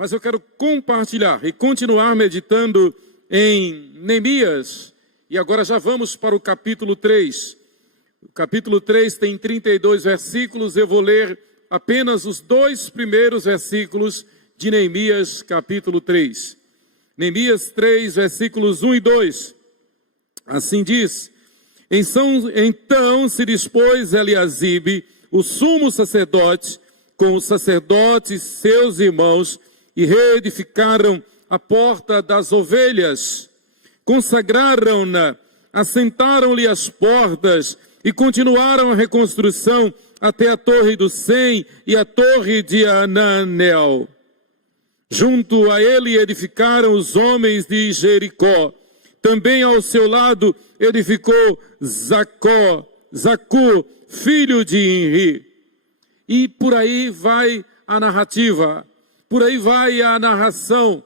mas eu quero compartilhar e continuar meditando em Neemias. E agora já vamos para o capítulo 3. O capítulo 3 tem 32 versículos, eu vou ler apenas os 2 primeiros versículos de Neemias, capítulo 3. Neemias 3, versículos 1 e 2. Assim diz: Então se dispôs Eliasibe, o sumo sacerdote, com os sacerdotes seus irmãos, e reedificaram a porta das ovelhas, consagraram-na, assentaram-lhe as portas e continuaram a reconstrução até a torre do Sem e a torre de Ananel. Junto a ele edificaram os homens de Jericó. Também ao seu lado edificou Zacu, filho de Inri. E por aí vai a narrativa, por aí vai a narração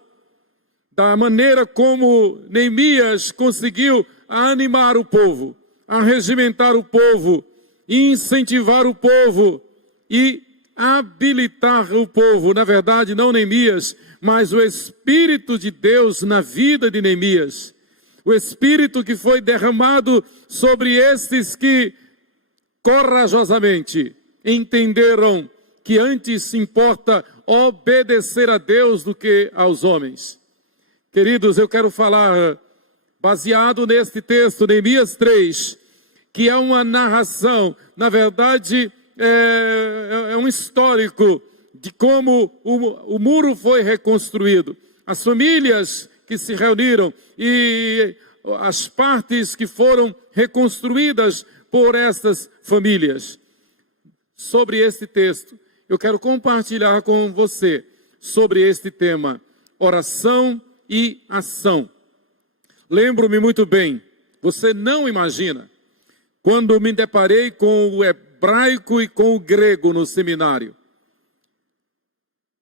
da maneira como Neemias conseguiu animar o povo, arregimentar o povo, incentivar o povo e habilitar o povo. Na verdade, não Neemias, mas o Espírito de Deus na vida de Neemias. O Espírito que foi derramado sobre estes que corajosamente entenderam que antes importa obedecer a Deus do que aos homens. Queridos, eu quero falar baseado neste texto, Neemias 3, que é uma narração, na verdade, é um histórico de como o muro foi reconstruído. As famílias que se reuniram e as partes que foram reconstruídas por estas famílias. Sobre este texto, eu quero compartilhar com você sobre este tema, oração e ação. Lembro-me muito bem, você não imagina, quando me deparei com o hebraico e com o grego no seminário.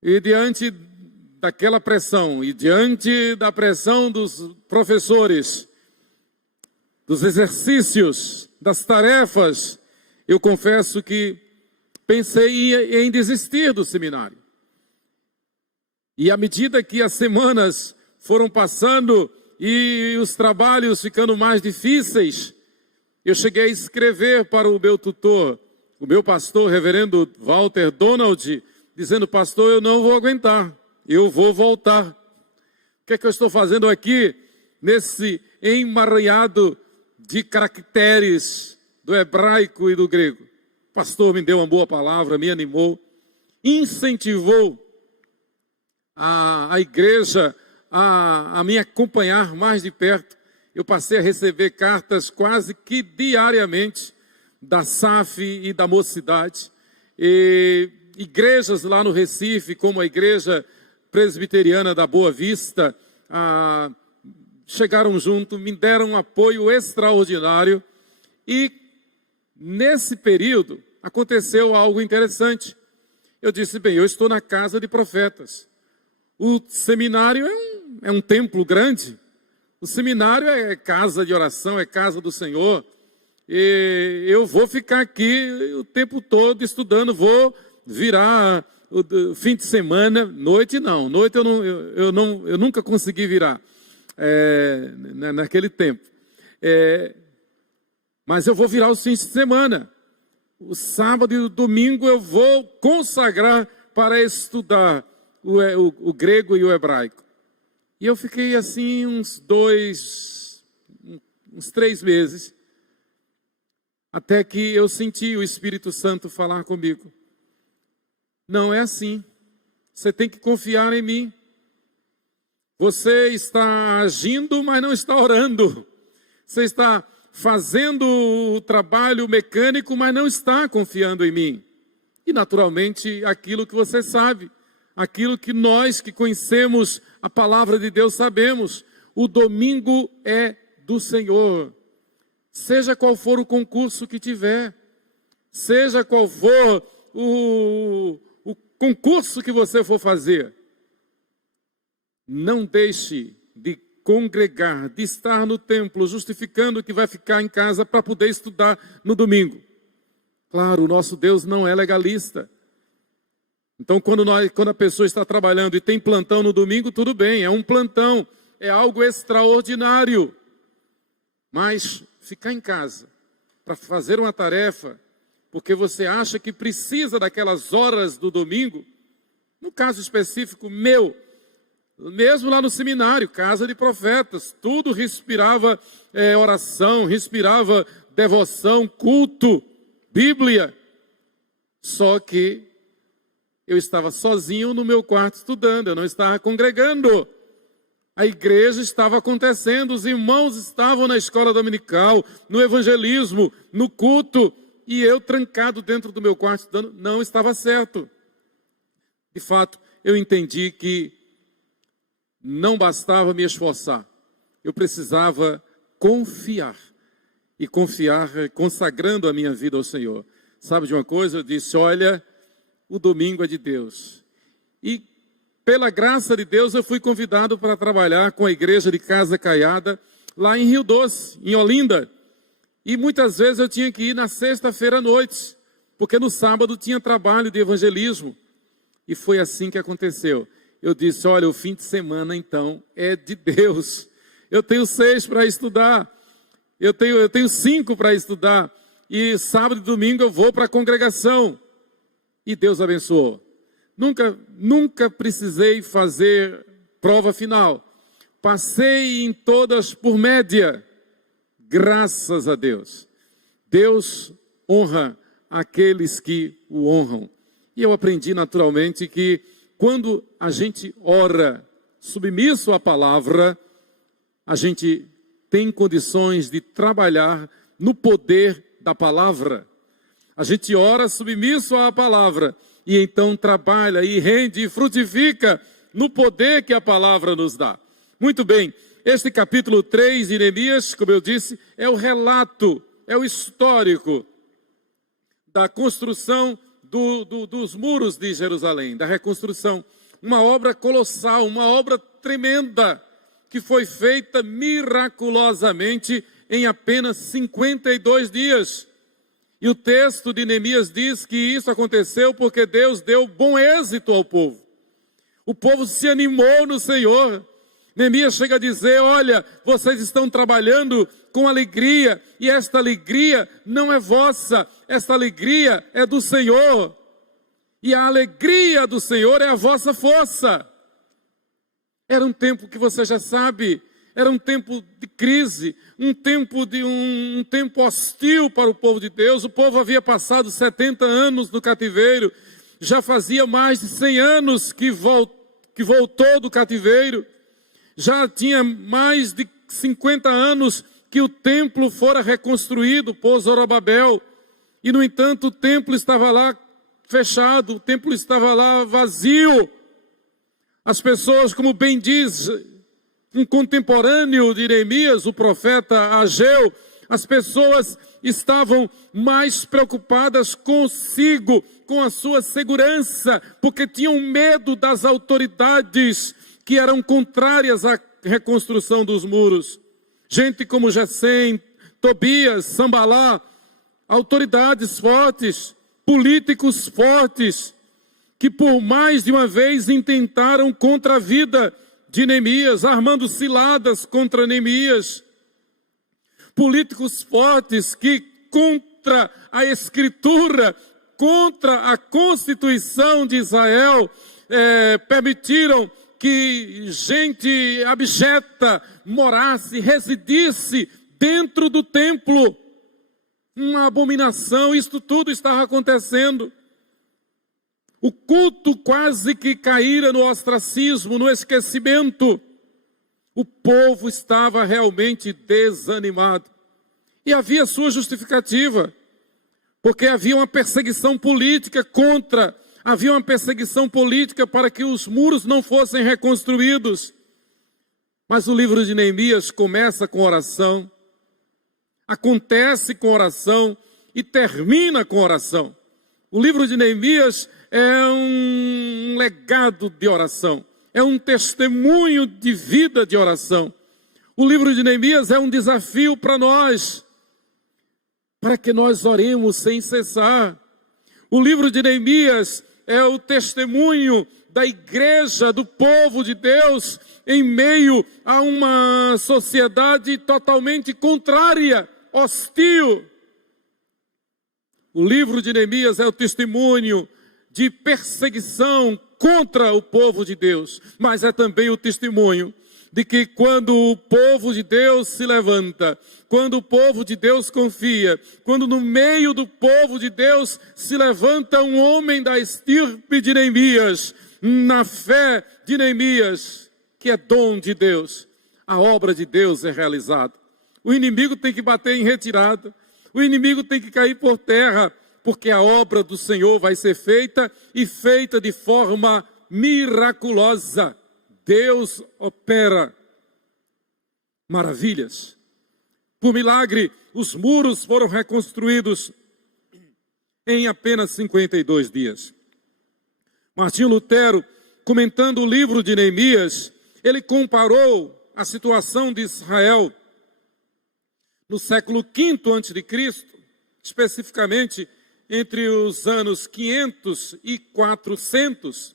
E diante daquela pressão, e diante da pressão dos professores, dos exercícios, das tarefas, eu confesso que pensei em desistir do seminário. E à medida que as semanas foram passando e os trabalhos ficando mais difíceis, eu cheguei a escrever para o meu tutor, o meu pastor, reverendo Walter Donald, dizendo: pastor, eu não vou aguentar, eu vou voltar. O que é que eu estou fazendo aqui, nesse emaranhado de caracteres do hebraico e do grego? O pastor me deu uma boa palavra, me animou, incentivou a igreja a me acompanhar mais de perto. Eu passei a receber cartas quase que diariamente da SAF e da Mocidade. E igrejas lá no Recife, como a Igreja Presbiteriana da Boa Vista, chegaram junto, me deram um apoio extraordinário. E nesse período aconteceu algo interessante. Eu disse: bem, eu estou na casa de profetas. O seminário é um templo grande. O seminário é casa de oração, é casa do Senhor. E eu vou ficar aqui o tempo todo estudando, vou virar o fim de semana, noite não. Noite eu nunca consegui virar naquele tempo. Mas eu vou virar os fins de semana. O sábado e o domingo eu vou consagrar para estudar o grego e o hebraico. E eu fiquei assim uns 3 meses, até que eu senti o Espírito Santo falar comigo: não é assim, você tem que confiar em mim. Você está agindo, mas não está orando. Você está fazendo o trabalho mecânico, mas não está confiando em mim. E naturalmente aquilo que você sabe, aquilo que nós que conhecemos a palavra de Deus sabemos: o domingo é do Senhor. Seja qual for o concurso que tiver, seja qual for o concurso que você for fazer, não deixe de congregar, de estar no templo, justificando que vai ficar em casa para poder estudar no domingo. Claro, o nosso Deus não é legalista. Então, quando a pessoa está trabalhando e tem plantão no domingo, tudo bem, é um plantão, é algo extraordinário. Mas ficar em casa para fazer uma tarefa, porque você acha que precisa daquelas horas do domingo, no caso específico meu, mesmo lá no seminário, casa de profetas, tudo respirava oração, respirava devoção, culto, Bíblia. Só que eu estava sozinho no meu quarto estudando, eu não estava congregando. A igreja estava acontecendo, os irmãos estavam na escola dominical, no evangelismo, no culto, e eu trancado dentro do meu quarto estudando, não estava certo. De fato, eu entendi que não bastava me esforçar, eu precisava confiar, e confiar consagrando a minha vida ao Senhor. Sabe de uma coisa? Eu disse, olha, o domingo é de Deus. E pela graça de Deus, eu fui convidado para trabalhar com a igreja de Casa Caiada, lá em Rio Doce, em Olinda. E muitas vezes eu tinha que ir na sexta-feira à noite, porque no sábado tinha trabalho de evangelismo. E foi assim que aconteceu. Eu disse, olha, o fim de semana, então, é de Deus. Eu tenho 6 para estudar, eu tenho 5 para estudar, e sábado e domingo eu vou para a congregação. E Deus abençoou. Nunca precisei fazer prova final. Passei em todas por média. Graças a Deus. Deus honra aqueles que o honram. E eu aprendi naturalmente que quando a gente ora submisso à palavra, a gente tem condições de trabalhar no poder da palavra. A gente ora submisso à palavra e então trabalha e rende e frutifica no poder que a palavra nos dá. Muito bem, este capítulo 3 de Neemias, como eu disse, é o relato, é o histórico da construção dos muros de Jerusalém, da reconstrução. Uma obra colossal, uma obra tremenda, que foi feita miraculosamente em apenas 52 dias. E o texto de Neemias diz que isso aconteceu porque Deus deu bom êxito ao povo. O povo se animou no Senhor. Neemias chega a dizer, olha, vocês estão trabalhando com alegria, e esta alegria não é vossa, esta alegria é do Senhor. E a alegria do Senhor é a vossa força. Era um tempo que você já sabe, era um tempo de crise, um tempo hostil para o povo de Deus. O povo havia passado 70 anos no cativeiro, já fazia mais de 100 anos que voltou do cativeiro, já tinha mais de 50 anos que o templo fora reconstruído por Zorobabel, e no entanto o templo estava lá fechado, o templo estava lá vazio. As pessoas, como bem diz um contemporâneo de Neemias, o profeta Ageu, as pessoas estavam mais preocupadas consigo, com a sua segurança, porque tinham medo das autoridades que eram contrárias à reconstrução dos muros. Gente como Gesem, Tobias, Sambalá, autoridades fortes, políticos fortes, que por mais de uma vez intentaram contra a vida de Neemias, armando ciladas contra Neemias. Políticos fortes que contra a Escritura, contra a Constituição de Israel, permitiram que gente abjeta morasse, residisse dentro do templo. Uma abominação, isto tudo estava acontecendo. O culto quase que caíra no ostracismo, no esquecimento. O povo estava realmente desanimado. E havia sua justificativa, porque havia uma perseguição política havia uma perseguição política para que os muros não fossem reconstruídos. Mas o livro de Neemias começa com oração, acontece com oração e termina com oração. O livro de Neemias é um legado de oração, é um testemunho de vida de oração. O livro de Neemias é um desafio para nós, para que nós oremos sem cessar. O livro de Neemias é o testemunho da igreja, do povo de Deus, em meio a uma sociedade totalmente contrária, hostil. O livro de Neemias é o testemunho de perseguição contra o povo de Deus, mas é também o testemunho de que quando o povo de Deus se levanta, quando o povo de Deus confia, quando no meio do povo de Deus se levanta um homem da estirpe de Neemias, na fé de Neemias, que é dom de Deus, a obra de Deus é realizada. O inimigo tem que bater em retirada, o inimigo tem que cair por terra, porque a obra do Senhor vai ser feita e feita de forma miraculosa. Deus opera maravilhas. Por milagre, os muros foram reconstruídos em apenas 52 dias. Martinho Lutero, comentando o livro de Neemias, ele comparou a situação de Israel no século V a.C., especificamente entre os anos 500 e 400,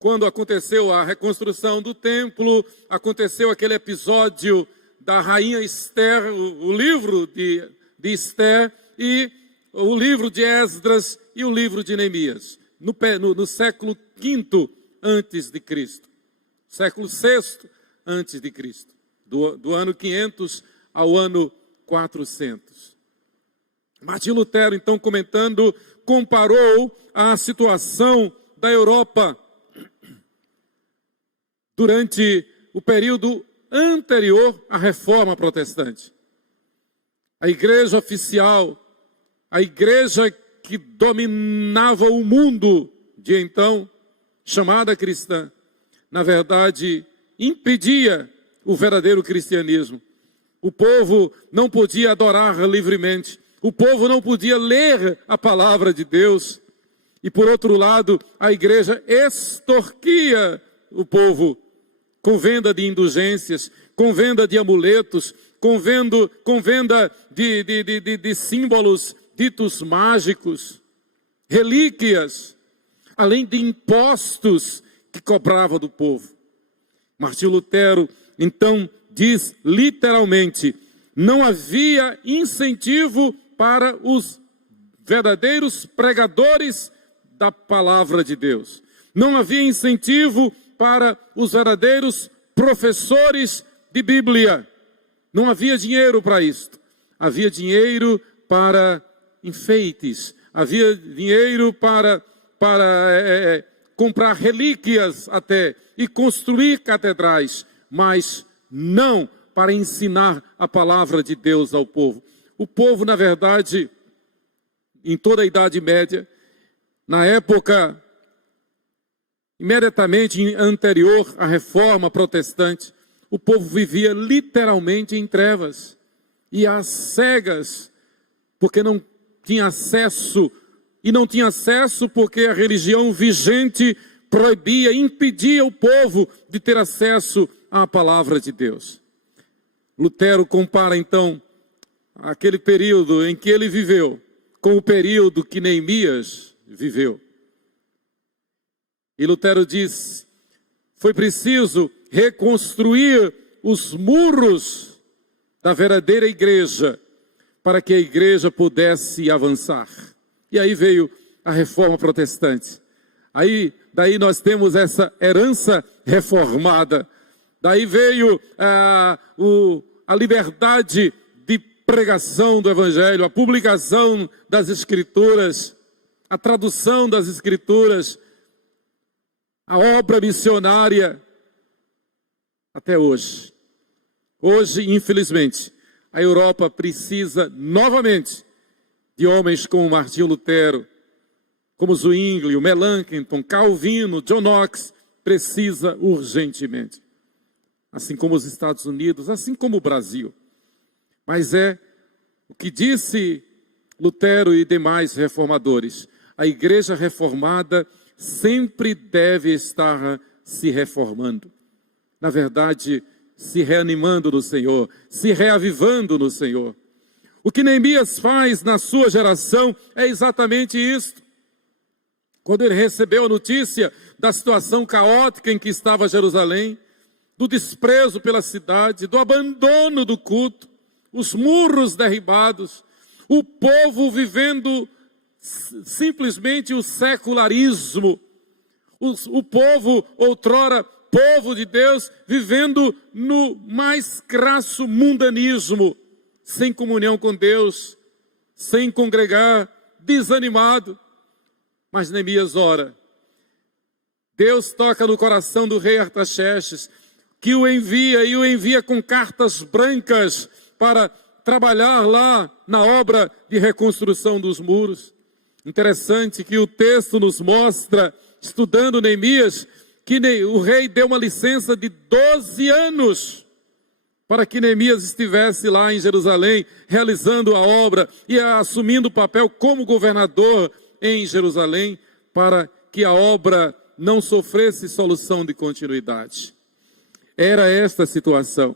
quando aconteceu a reconstrução do templo, aconteceu aquele episódio da rainha Esther, o livro de Esther, e o livro de Esdras e o livro de Neemias, no século V antes de Cristo, século VI antes de Cristo, do ano 500 ao ano 400. Martinho Lutero, então, comentando, comparou a situação da Europa durante o período anterior à Reforma Protestante. A igreja oficial, a igreja que dominava o mundo de então, chamada cristã, na verdade, impedia o verdadeiro cristianismo. O povo não podia adorar livremente, o povo não podia ler a palavra de Deus. E por outro lado, a igreja extorquia o povo com venda de indulgências, com venda de amuletos, com venda de símbolos ditos mágicos, relíquias, além de impostos que cobrava do povo. Martinho Lutero, então, diz literalmente, não havia incentivo para os verdadeiros pregadores da palavra de Deus. Não havia incentivo para os verdadeiros professores de Bíblia. Não havia dinheiro para isto. Havia dinheiro para enfeites. Havia dinheiro para comprar relíquias até e construir catedrais, mas não para ensinar a palavra de Deus ao povo. O povo, na verdade, em toda a Idade Média, na época imediatamente anterior à Reforma Protestante, o povo vivia literalmente em trevas e às cegas, porque não tinha acesso, e não tinha acesso porque a religião vigente proibia, impedia o povo de ter acesso à palavra de Deus. Lutero compara então aquele período em que ele viveu com o período que Neemias viveu. E Lutero diz, foi preciso reconstruir os muros da verdadeira igreja para que a igreja pudesse avançar. E aí veio a Reforma Protestante. Daí nós temos essa herança reformada. Daí veio a liberdade de pregação do Evangelho, a publicação das Escrituras, a tradução das Escrituras, a obra missionária, até hoje. Hoje, infelizmente, a Europa precisa novamente de homens como Martinho Lutero, como Zwingli, o Melanchthon, Calvino, John Knox, precisa urgentemente. Assim como os Estados Unidos, assim como o Brasil. Mas é o que disse Lutero e demais reformadores. A igreja reformada sempre deve estar se reformando. Na verdade, se reanimando no Senhor, se reavivando no Senhor. O que Neemias faz na sua geração é exatamente isto. quando ele recebeu a notícia da situação caótica em que estava Jerusalém, do desprezo pela cidade, do abandono do culto, os muros derribados, o povo vivendo simplesmente o secularismo, o povo, outrora povo de Deus, vivendo no mais crasso mundanismo, sem comunhão com Deus, sem congregar, desanimado. Mas Neemias ora. Deus toca no coração do rei Artaxerxes, que o envia com cartas brancas para trabalhar lá na obra de reconstrução dos muros. Interessante que o texto nos mostra, estudando Neemias, que o rei deu uma licença de 12 anos para que Neemias estivesse lá em Jerusalém, realizando a obra e assumindo o papel como governador em Jerusalém, para que a obra não sofresse solução de continuidade. Era esta a situação.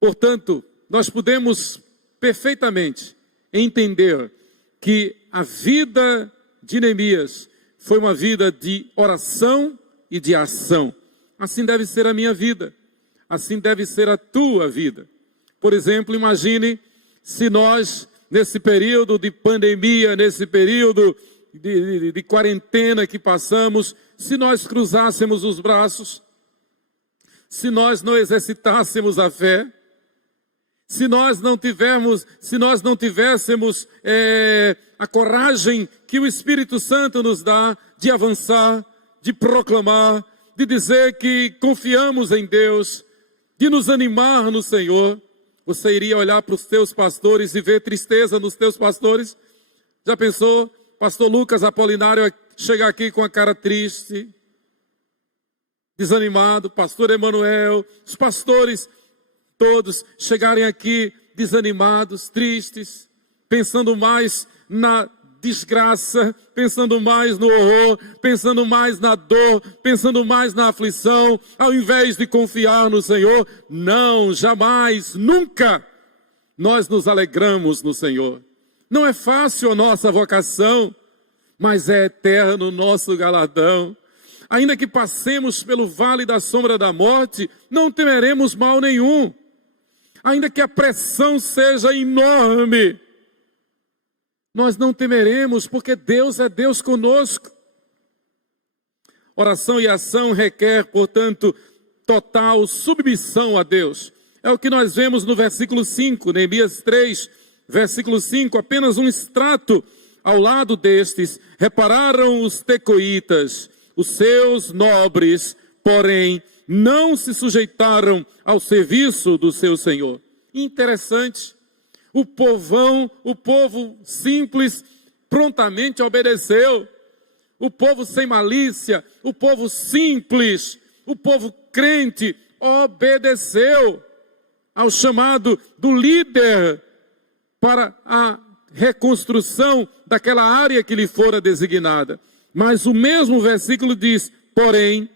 Portanto, nós podemos perfeitamente entender que a vida de Neemias foi uma vida de oração e de ação. Assim deve ser a minha vida. Assim deve ser a tua vida. Por exemplo, imagine se nós, nesse período de pandemia, nesse período de quarentena que passamos, se nós cruzássemos os braços, se nós não exercitássemos a fé, se nós não tivéssemos a coragem que o Espírito Santo nos dá de avançar, de proclamar, de dizer que confiamos em Deus, de nos animar no Senhor, você iria olhar para os teus pastores e ver tristeza nos teus pastores? Já pensou? Pastor Lucas Apolinário chegar aqui com a cara triste, desanimado, pastor Emanuel, os pastores todos chegarem aqui desanimados, tristes, pensando mais na desgraça, pensando mais no horror, pensando mais na dor, pensando mais na aflição, ao invés de confiar no Senhor. Não, jamais, nunca nós nos alegramos no Senhor. Não é fácil a nossa vocação, mas é eterno o nosso galardão. Ainda que passemos pelo vale da sombra da morte, não temeremos mal nenhum. Ainda que a pressão seja enorme, nós não temeremos, porque Deus é Deus conosco. Oração e ação requer, portanto, total submissão a Deus. É o que nós vemos no versículo 5, Neemias 3, versículo 5, apenas um extrato ao lado destes. Repararam os tecoitas, os seus nobres, porém, não se sujeitaram ao serviço do seu Senhor. Interessante. O povo simples, prontamente obedeceu. O povo sem malícia, o povo simples, o povo crente, obedeceu ao chamado do líder para a reconstrução daquela área que lhe fora designada. Mas o mesmo versículo diz, porém,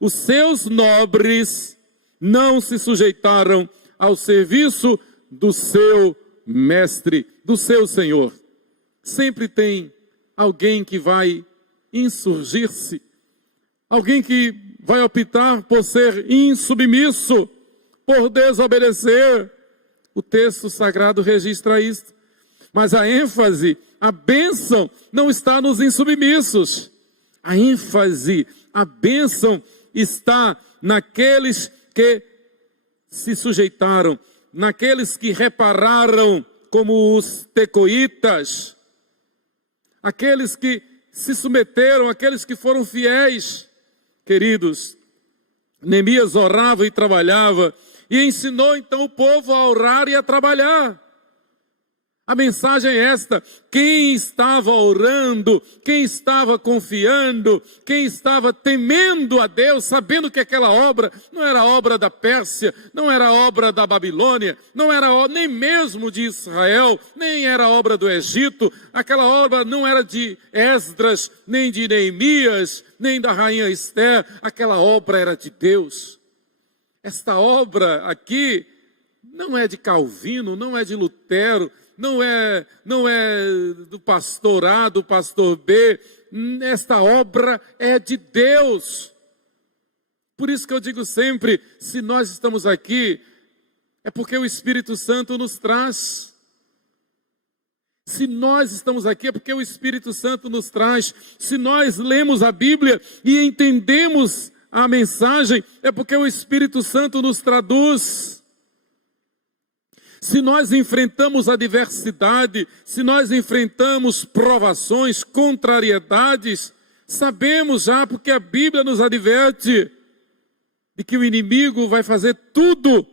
os seus nobres não se sujeitaram ao serviço do seu mestre, do seu Senhor. Sempre tem alguém que vai insurgir-se, alguém que vai optar por ser insubmisso, por desobedecer. O texto sagrado registra isso. Mas a ênfase, a bênção não está nos insubmissos. A ênfase, a bênção está naqueles que se sujeitaram, naqueles que repararam, como os tecoitas, aqueles que se submeteram, aqueles que foram fiéis. Queridos, Neemias orava e trabalhava, e ensinou então o povo a orar e a trabalhar. A mensagem é esta: quem estava orando, quem estava confiando, quem estava temendo a Deus, sabendo que aquela obra não era obra da Pérsia, não era obra da Babilônia, não era nem mesmo de Israel, nem era obra do Egito, aquela obra não era de Esdras, nem de Neemias, nem da rainha Esther, aquela obra era de Deus. Esta obra aqui não é de Calvino, não é de Lutero, não é do pastor A, do pastor B, esta obra é de Deus. Por isso que eu digo sempre, se nós estamos aqui, é porque o Espírito Santo nos traz. Se nós estamos aqui, é porque o Espírito Santo nos traz. Se nós lemos a Bíblia e entendemos a mensagem, é porque o Espírito Santo nos traduz. Se nós enfrentamos adversidade, se nós enfrentamos provações, contrariedades, sabemos já, porque a Bíblia nos adverte de que o inimigo vai fazer tudo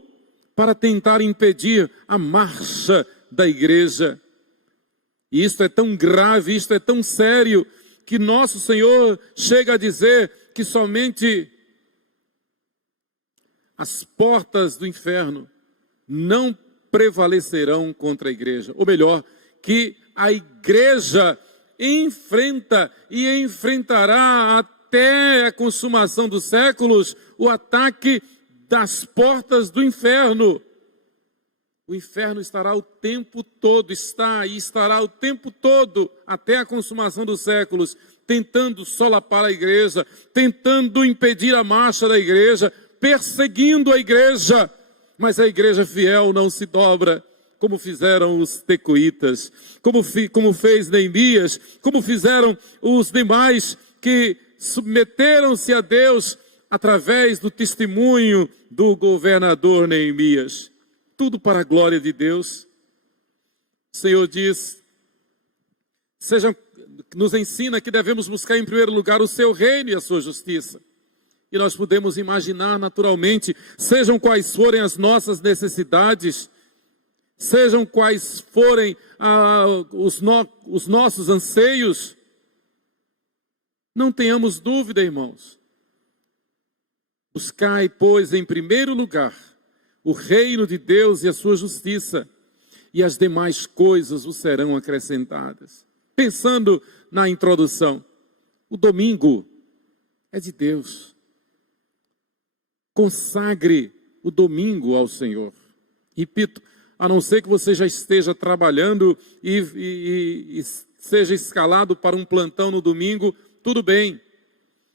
para tentar impedir a marcha da igreja. E isto é tão grave, isto é tão sério, que nosso Senhor chega a dizer que somente as portas do inferno não prevalecerão contra a igreja. Ou melhor, que a igreja enfrenta e enfrentará até a consumação dos séculos o ataque das portas do inferno. O inferno estará o tempo todo, está e estará o tempo todo, até a consumação dos séculos, tentando solapar a igreja, tentando impedir a marcha da igreja, perseguindo a igreja. Mas a igreja fiel não se dobra, como fizeram os tecoitas, como fez Neemias, como fizeram os demais que submeteram-se a Deus através do testemunho do governador Neemias. Tudo para a glória de Deus. O Senhor diz, nos ensina que devemos buscar em primeiro lugar o seu reino e a sua justiça. E nós podemos imaginar naturalmente, sejam quais forem as nossas necessidades, sejam quais forem os nossos anseios, não tenhamos dúvida, irmãos. Buscai, pois, em primeiro lugar o reino de Deus e a sua justiça, e as demais coisas vos serão acrescentadas. Pensando na introdução, o domingo é de Deus. Consagre o domingo ao Senhor. Repito, a não ser que você já esteja trabalhando e seja escalado para um plantão no domingo, tudo bem.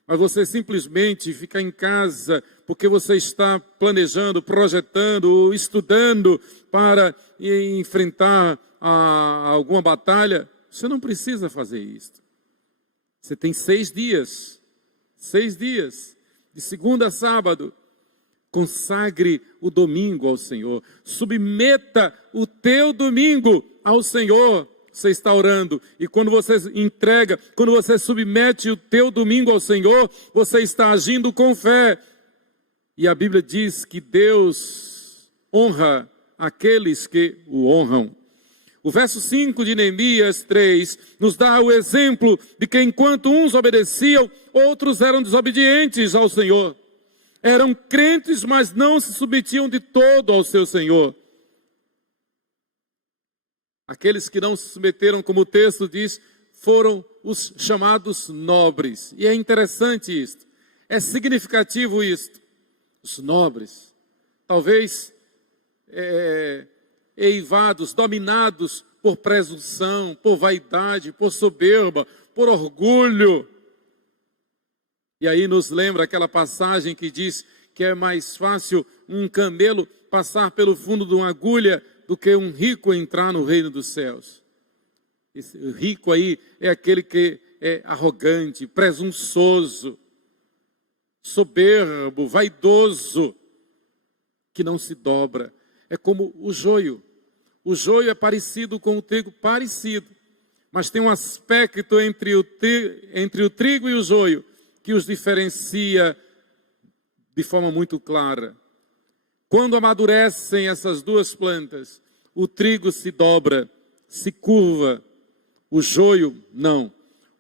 Mas você simplesmente ficar em casa porque você está planejando, projetando, estudando para enfrentar alguma batalha, você não precisa fazer isso. Você tem 6 dias, de segunda a sábado. Consagre o domingo ao Senhor. Submeta o teu domingo ao Senhor. Você está orando, e quando você entrega, quando você submete o teu domingo ao Senhor, você está agindo com fé. E a Bíblia diz que Deus honra aqueles que o honram. O verso 5 de Neemias 3 nos dá o exemplo de que enquanto uns obedeciam, outros eram desobedientes ao Senhor. Eram crentes, mas não se submetiam de todo ao seu Senhor. Aqueles que não se submeteram, como o texto diz, foram os chamados nobres. E é interessante isto. É significativo isto. Os nobres, talvez eivados, dominados por presunção, por vaidade, por soberba, por orgulho. E aí nos lembra aquela passagem que diz que é mais fácil um camelo passar pelo fundo de uma agulha do que um rico entrar no reino dos céus. Esse rico aí é aquele que é arrogante, presunçoso, soberbo, vaidoso, que não se dobra. É como o joio. O joio é parecido com o trigo, parecido, mas tem um aspecto entre o trigo e o joio que os diferencia de forma muito clara. Quando amadurecem essas duas plantas, o trigo se dobra, se curva, o joio não.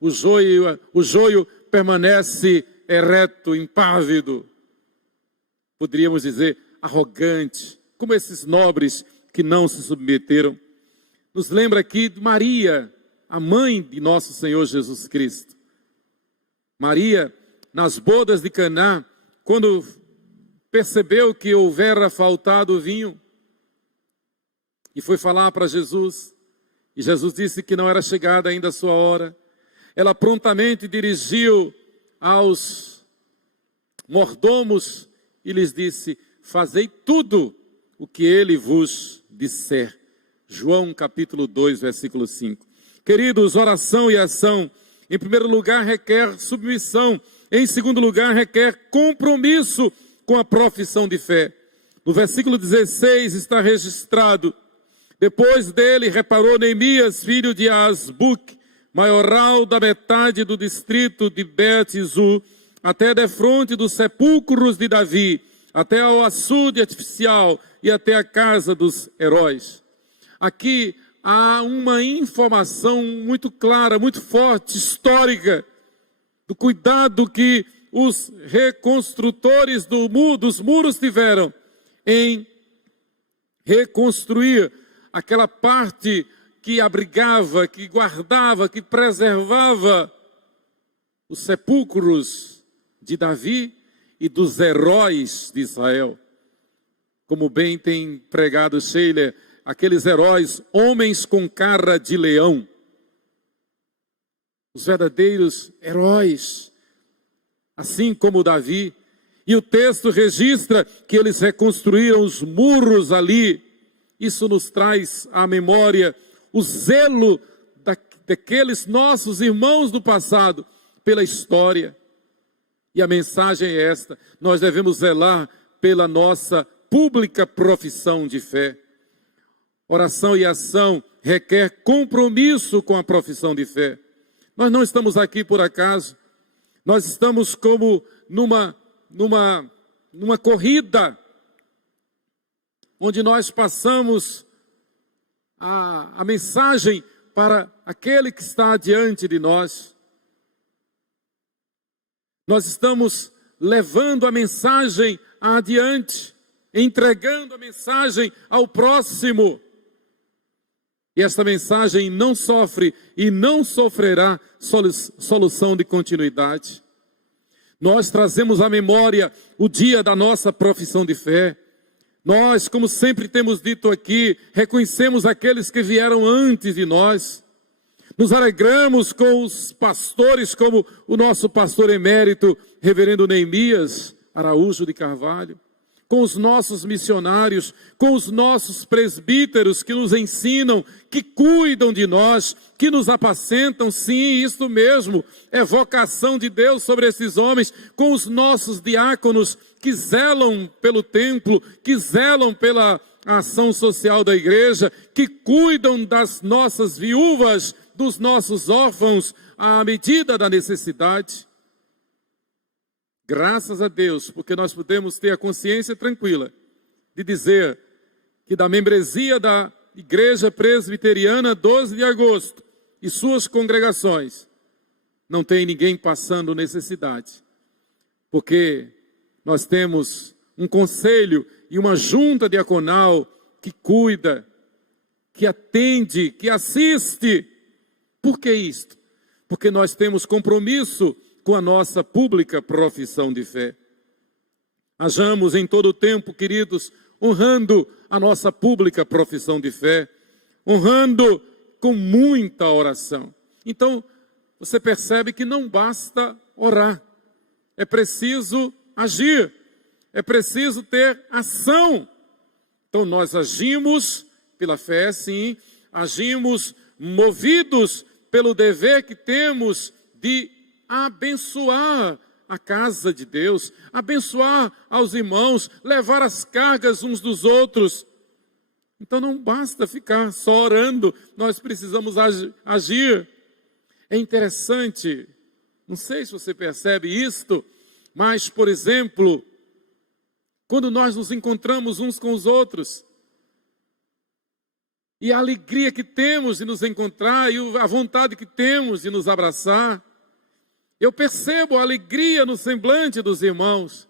O joio permanece ereto, impávido. Poderíamos dizer arrogante, como esses nobres que não se submeteram. Nos lembra aqui de Maria, a mãe de nosso Senhor Jesus Cristo. Maria, nas bodas de Caná, quando percebeu que houvera faltado vinho, e foi falar para Jesus, e Jesus disse que não era chegada ainda a sua hora. ela prontamente dirigiu aos mordomos e lhes disse: fazei tudo o que ele vos disser. João capítulo 2, versículo 5. Queridos, oração e ação, em primeiro lugar, requer submissão. Em segundo lugar, requer compromisso com a profissão de fé. No versículo 16 está registrado: depois dele reparou Neemias, filho de Azbuque, maioral da metade do distrito de Bet-Zu, até defronte dos sepulcros de Davi, até ao açude artificial e até a casa dos heróis. Aqui há uma informação muito clara, muito forte, histórica, do cuidado que os reconstrutores dos muros tiveram em reconstruir aquela parte que abrigava, que guardava, que preservava os sepulcros de Davi e dos heróis de Israel. Como bem tem pregado Sheila, aqueles heróis, homens com cara de leão, os verdadeiros heróis, assim como Davi. E o texto registra que eles reconstruíram os muros ali. Isso nos traz à memória o zelo daqueles nossos irmãos do passado pela história. E a mensagem é esta: nós devemos zelar pela nossa pública profissão de fé. Oração e ação requer compromisso com a profissão de fé. Nós não estamos aqui por acaso. Nós estamos como numa corrida, onde nós passamos a mensagem para aquele que está diante de nós. Nós estamos levando a mensagem adiante, entregando a mensagem ao próximo. E esta mensagem não sofre e não sofrerá solução de continuidade. Nós trazemos à memória o dia da nossa profissão de fé. Nós, como sempre temos dito aqui, reconhecemos aqueles que vieram antes de nós. Nos alegramos com os pastores, como o nosso pastor emérito, reverendo Neemias Araújo de Carvalho, com os nossos missionários, com os nossos presbíteros que nos ensinam, que cuidam de nós, que nos apacentam. Sim, isso mesmo, é vocação de Deus sobre esses homens, com os nossos diáconos que zelam pelo templo, que zelam pela ação social da igreja, que cuidam das nossas viúvas, dos nossos órfãos, à medida da necessidade. Graças a Deus, porque nós podemos ter a consciência tranquila de dizer que da membresia da Igreja Presbiteriana 12 de agosto e suas congregações, não tem ninguém passando necessidade, porque nós temos um conselho e uma junta diaconal que cuida, que atende, que assiste. Por que isto? Porque nós temos compromisso com a nossa pública profissão de fé. Hajamos em todo o tempo, queridos, honrando a nossa pública profissão de fé, honrando com muita oração. Então, você percebe que não basta orar, é preciso agir, é preciso ter ação. Então, nós agimos pela fé, sim, agimos movidos pelo dever que temos de abençoar a casa de Deus, abençoar aos irmãos, levar as cargas uns dos outros. Então não basta ficar só orando, nós precisamos agir. É interessante, não sei se você percebe isto, mas, por exemplo, quando nós nos encontramos uns com os outros, e a alegria que temos de nos encontrar, e a vontade que temos de nos abraçar, eu percebo a alegria no semblante dos irmãos.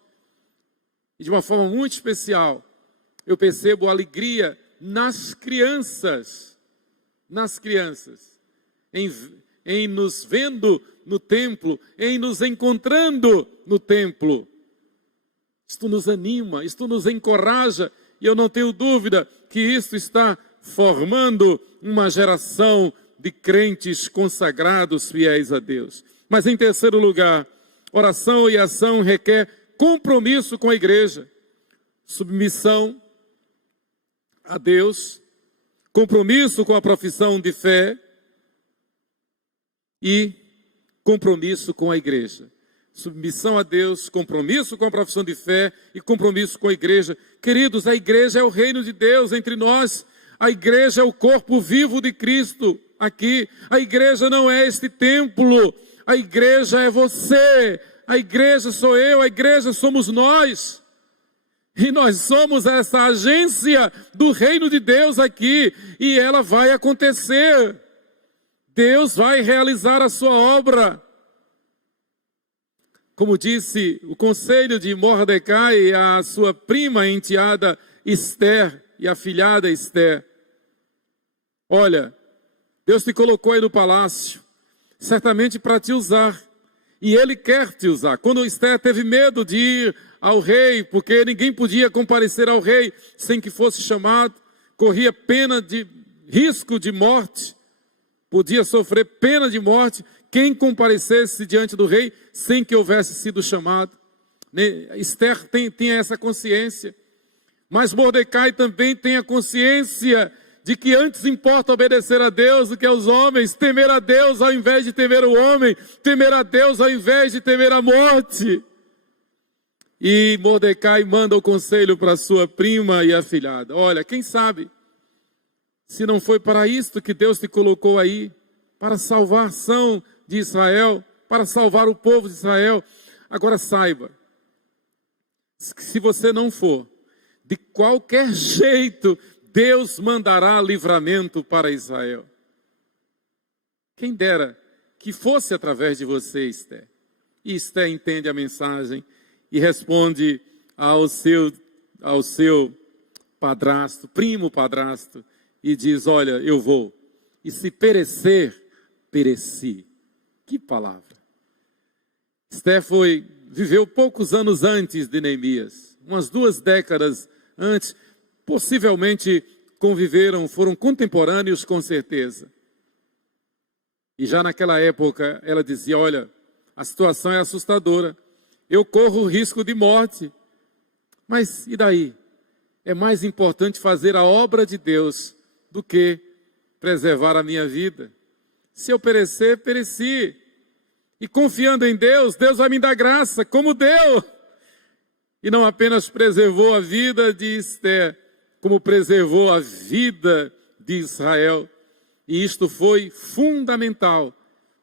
E de uma forma muito especial, eu percebo a alegria nas crianças. Nas crianças. Em nos vendo no templo, em nos encontrando no templo. Isto nos anima, isto nos encoraja. E eu não tenho dúvida que isto está formando uma geração de crentes consagrados, fiéis a Deus. Mas em terceiro lugar, oração e ação requer compromisso com a igreja, submissão a Deus, compromisso com a profissão de fé e compromisso com a igreja. Submissão a Deus, compromisso com a profissão de fé e compromisso com a igreja. Queridos, a igreja é o reino de Deus entre nós. A igreja é o corpo vivo de Cristo aqui. A igreja não é este templo. A igreja é você. A igreja sou eu. A igreja somos nós. E nós somos essa agência do reino de Deus aqui. E ela vai acontecer. Deus vai realizar a sua obra. Como disse o conselho de Mordecai, a sua prima enteada Esther e afilhada Esther. Olha, Deus te colocou aí no palácio, certamente para te usar. E Ele quer te usar. Quando Esther teve medo de ir ao rei, porque ninguém podia comparecer ao rei sem que fosse chamado, corria pena de risco de morte, podia sofrer pena de morte quem comparecesse diante do rei sem que houvesse sido chamado. Esther tinha essa consciência. Mas Mordecai também tem a consciência de que antes importa obedecer a Deus do que aos homens, temer a Deus ao invés de temer o homem, temer a Deus ao invés de temer a morte. E Mordecai manda o conselho para sua prima e afilhada. Olha, quem sabe, se não foi para isto que Deus te colocou aí, para a salvação de Israel, para salvar o povo de Israel. Agora saiba, que se você não for, de qualquer jeito, Deus mandará livramento para Israel. Quem dera que fosse através de você, Esther. E Esther entende a mensagem e responde ao seu padrasto, primo padrasto, e diz, olha, eu vou. E se perecer, pereci. Que palavra. Esther viveu poucos anos antes de Neemias, umas 2 décadas antes, possivelmente conviveram, foram contemporâneos com certeza. E já naquela época ela dizia, olha, a situação é assustadora, eu corro o risco de morte, mas e daí? É mais importante fazer a obra de Deus do que preservar a minha vida. Se eu perecer, pereci. E confiando em Deus, Deus vai me dar graça, como deu. E não apenas preservou a vida de Esther, como preservou a vida de Israel. E isto foi fundamental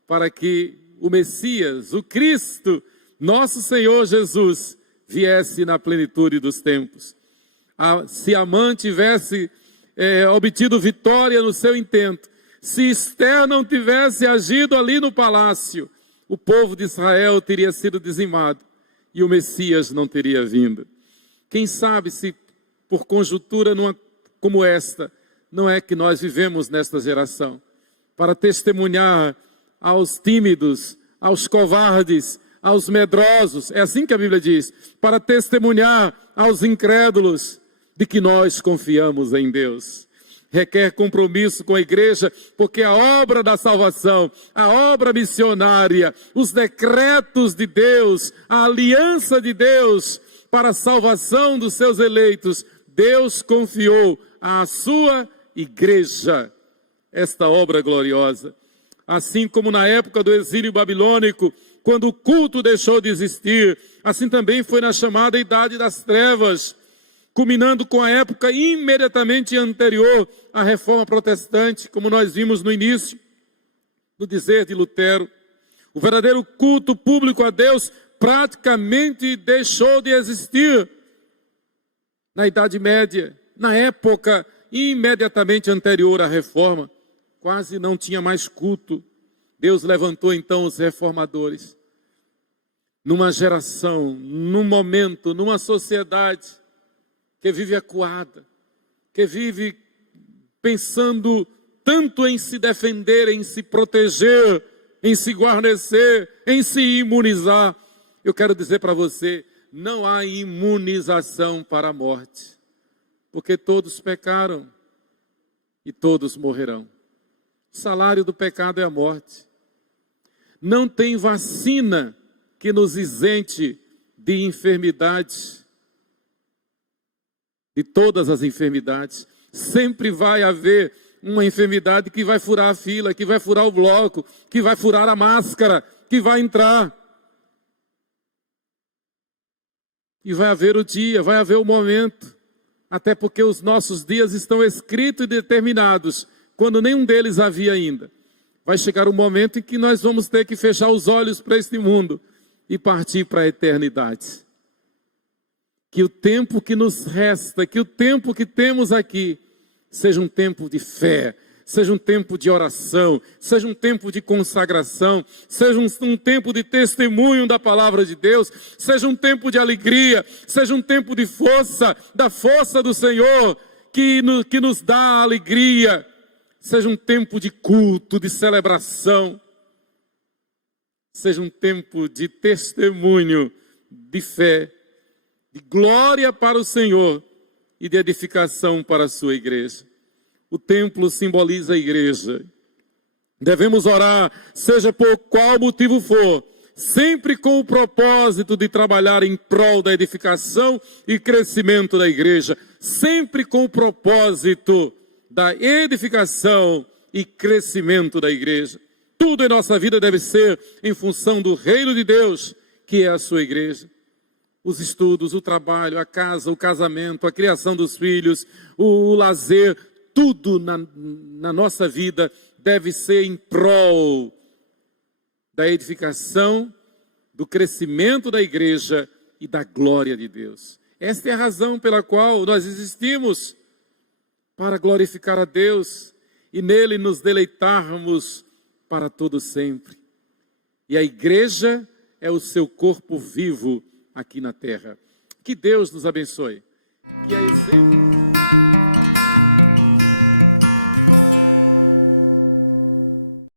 para que o Messias, o Cristo, nosso Senhor Jesus, viesse na plenitude dos tempos. Se Amã tivesse obtido vitória no seu intento, se Esther não tivesse agido ali no palácio, o povo de Israel teria sido dizimado e o Messias não teria vindo. Quem sabe se por conjuntura como esta, não é que nós vivemos nesta geração, para testemunhar aos tímidos, aos covardes, aos medrosos, é assim que a Bíblia diz, para testemunhar aos incrédulos de que nós confiamos em Deus. Requer compromisso com a igreja, porque a obra da salvação, a obra missionária, os decretos de Deus, a aliança de Deus para a salvação dos seus eleitos, Deus confiou à sua igreja esta obra gloriosa. Assim como na época do exílio babilônico, quando o culto deixou de existir, assim também foi na chamada Idade das Trevas, culminando com a época imediatamente anterior à Reforma Protestante, como nós vimos no início do dizer de Lutero. O verdadeiro culto público a Deus praticamente deixou de existir na Idade Média, na época imediatamente anterior à Reforma. Quase não tinha mais culto. Deus levantou então os reformadores. Numa geração, num momento, numa sociedade que vive acuada, que vive pensando tanto em se defender, em se proteger, em se guarnecer, em se imunizar. Eu quero dizer para você, não há imunização para a morte, porque todos pecaram e todos morrerão. O salário do pecado é a morte. Não tem vacina que nos isente de enfermidades, de todas as enfermidades. Sempre vai haver uma enfermidade que vai furar a fila, que vai furar o bloco, que vai furar a máscara, que vai entrar. E vai haver o dia, vai haver o momento. Até porque os nossos dias estão escritos e determinados, quando nenhum deles havia ainda. Vai chegar um momento em que nós vamos ter que fechar os olhos para este mundo e partir para a eternidade. Que o tempo que nos resta, que o tempo que temos aqui, seja um tempo de fé, seja um tempo de oração, seja um tempo de consagração, seja um tempo de testemunho da palavra de Deus, seja um tempo de alegria, seja um tempo de força, da força do Senhor, que nos dá alegria, seja um tempo de culto, de celebração, seja um tempo de testemunho, de fé, de glória para o Senhor e de edificação para a sua igreja. O templo simboliza a igreja. Devemos orar, seja por qual motivo for, sempre com o propósito de trabalhar em prol da edificação e crescimento da igreja, sempre com o propósito da edificação e crescimento da igreja. Tudo em nossa vida deve ser em função do reino de Deus, que é a sua igreja. Os estudos, o trabalho, a casa, o casamento, a criação dos filhos, o lazer, tudo na nossa vida deve ser em prol da edificação, do crescimento da igreja e da glória de Deus. Esta é a razão pela qual nós existimos, para glorificar a Deus e nele nos deleitarmos para todo sempre. E a igreja é o seu corpo vivo aqui na terra. Que Deus nos abençoe. Que a exemplo...